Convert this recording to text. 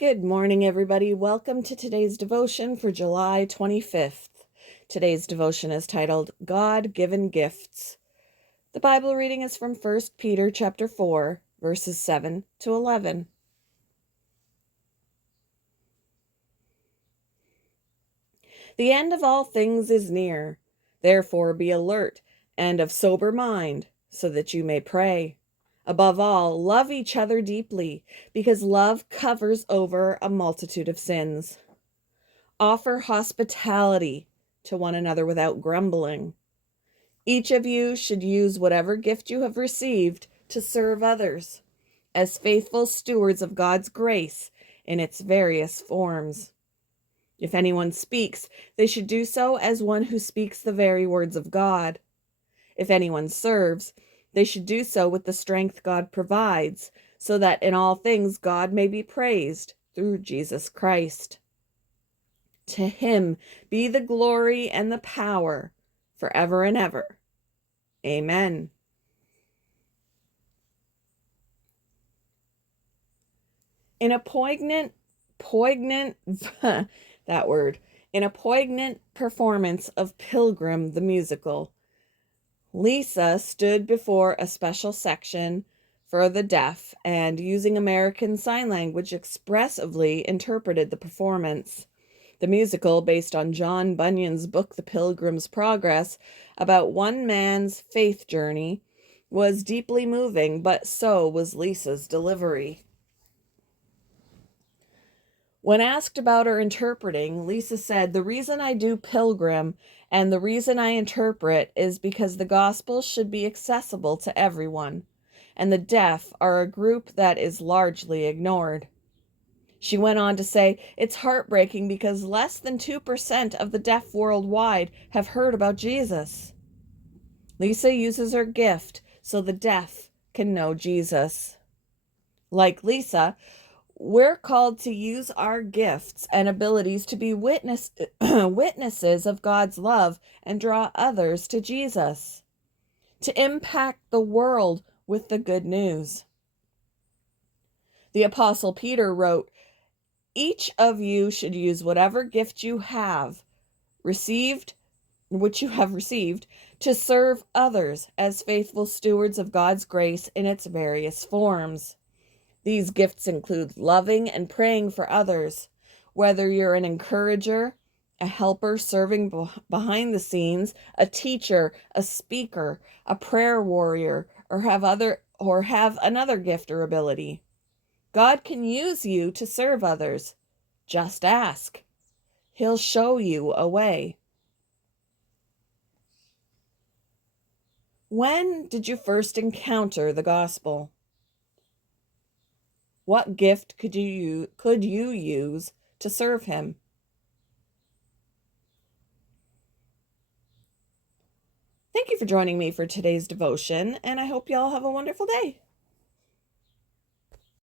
Good morning, everybody. Welcome to today's devotion for July 25th. Today's devotion is titled God-Given Gifts. The Bible reading is from 1 Peter chapter 4, verses 7 to 11. The end of all things is near. Therefore be alert and of sober mind, so that you may pray. Above all, love each other deeply, because love covers over a multitude of sins. Offer hospitality to one another without grumbling. Each of you should use whatever gift you have received to serve others, as faithful stewards of God's grace in its various forms. If anyone speaks, they should do so as one who speaks the very words of God. If anyone serves, they should do so with the strength God provides, so that in all things God may be praised through Jesus Christ. To him be the glory and the power forever and ever. Amen. In a poignant performance of Pilgrim the musical, Lisa stood before a special section for the deaf and, using American Sign Language, expressively interpreted the performance. The musical, based on John Bunyan's book The Pilgrim's Progress, about one man's faith journey, was deeply moving, but so was Lisa's delivery. When asked about her interpreting, Lisa said, "The reason I do Pilgrim and the reason I interpret is because the gospel should be accessible to everyone, and the deaf are a group that is largely ignored." She went on to say, "It's heartbreaking because less than 2% of the deaf worldwide have heard about Jesus." Lisa uses her gift so the deaf can know Jesus. Like Lisa, we're called to use our gifts and abilities to be witnesses of God's love and draw others to Jesus, to impact the world with the good news. The Apostle Peter wrote, "Each of you should use whatever gift you have received, to serve others as faithful stewards of God's grace in its various forms." These gifts include loving and praying for others. Whether you're an encourager, a helper serving behind the scenes, a teacher, a speaker, a prayer warrior, or have another gift or ability, God can use you to serve others. Just ask. He'll show you a way. When did you first encounter the gospel? What gift could you use to serve him? Thank you for joining me for today's devotion, and I hope you all have a wonderful day.